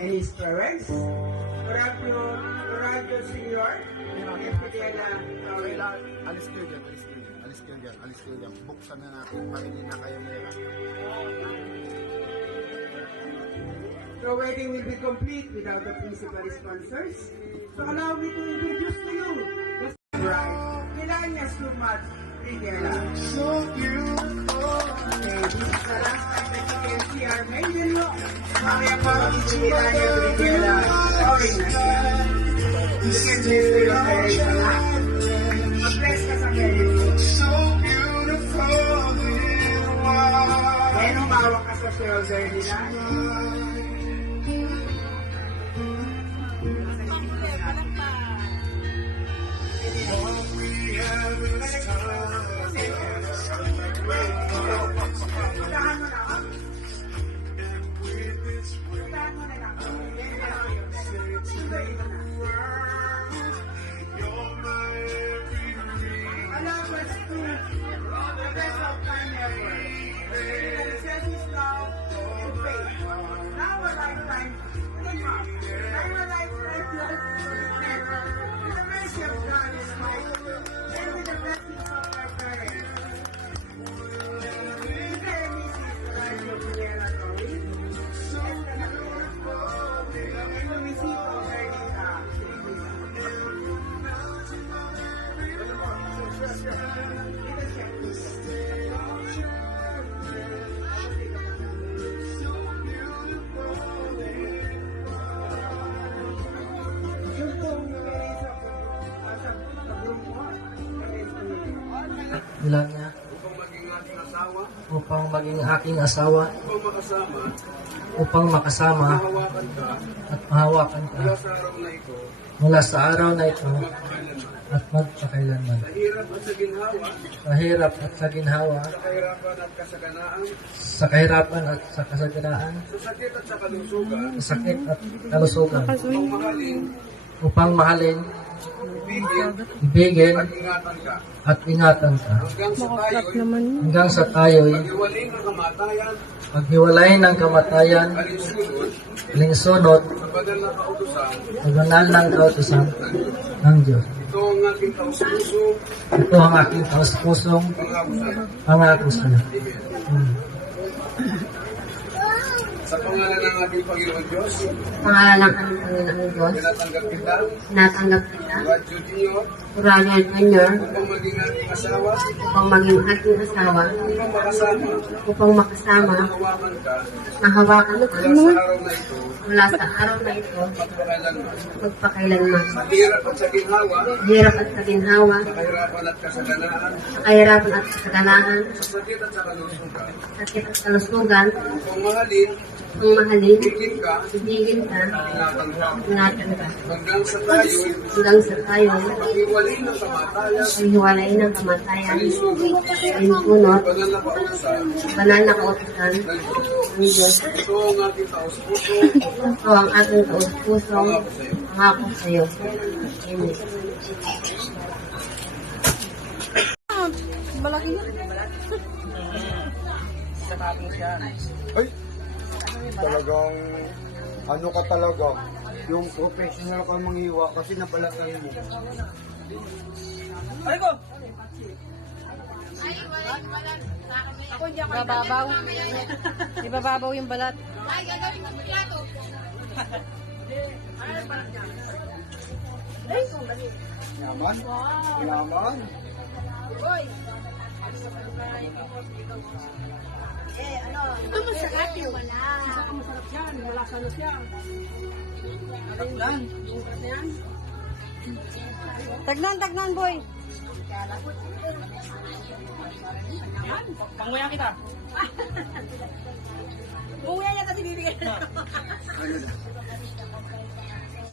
and his parents. Horacio Sr. and Fidela Aurela. Alis kayo dyan, alis kayo dyan, alis kayo dyan, alis kayo dyan. Buksan na natin para hindi na kayo meron. The wedding will be complete without the principal sponsors. So allow me to introduce to you the bride, Melania Sumat Fidela. So beautiful. Okay, this is the last time that you can see our maiden look. Mamaya pa si Melania Fidela Aurela. You can bless to your parents, anak. Mag-bless ka sa parents. So beautiful in white. Then umawak ka sa shoulder nila. Bilang niya upang maging aking asawa, upang makasama at mahawakan ka mula sa araw na ito at magpakailanman. Sa hirap at sa ginhawa, sa kahirapan at sa kasaganaan, sa sakit at kalusugan, upang mahalin, ibigin at ingatan ka hanggang sa tayo'y paghiwalay ng kamatayan, lingsunod sa banal ng kautusan ng Diyos. Ito ang aking taus-pusong pangako sa iyo. Sa pangalan ng ating Panginoon Diyos, Pangalan ng aming Panginoong Diyos, tinatanggap kita, tinatanggap kita, Radyo Junior, Horacio Jr., upang maging ating asawa, upang maging ating asawa, upang makasama, upang makasama, hawakan ka, mahawakan ka mula sa araw na ito, mula sa araw na ito, magpakailanman. magpakailanman. Sa hirap at sa ginhawa, Hirap at kaginhawa, sa kahirapan at kasaganaan, sa kahirapan at kasaganaan, sa sakit at sa kalusugan, sakit at kalusugan, upang mahalin, ang mahalin, higit ka, ibigin ka, ingatan ka, ingatan ka, hanggang sa tayo'y hanggang sa tayo iwalay ng kamatayan, ay hiwalay ng kamatayan, ay punot, banal na kautusan, banal na kautusan ng Diyos. ito ang ating taus-puso, Ito ang aking taus-pusong pangako sa iyo. Amen. ay, talagang, ano ka talaga, yung professional ka manghiwa kasi nabalatan mo. Ibababaw. Ibababaw yung balat. Yaman? Yaman? Tagnan, boy. Panguya kita. Panguya niya kasi bibigyan na.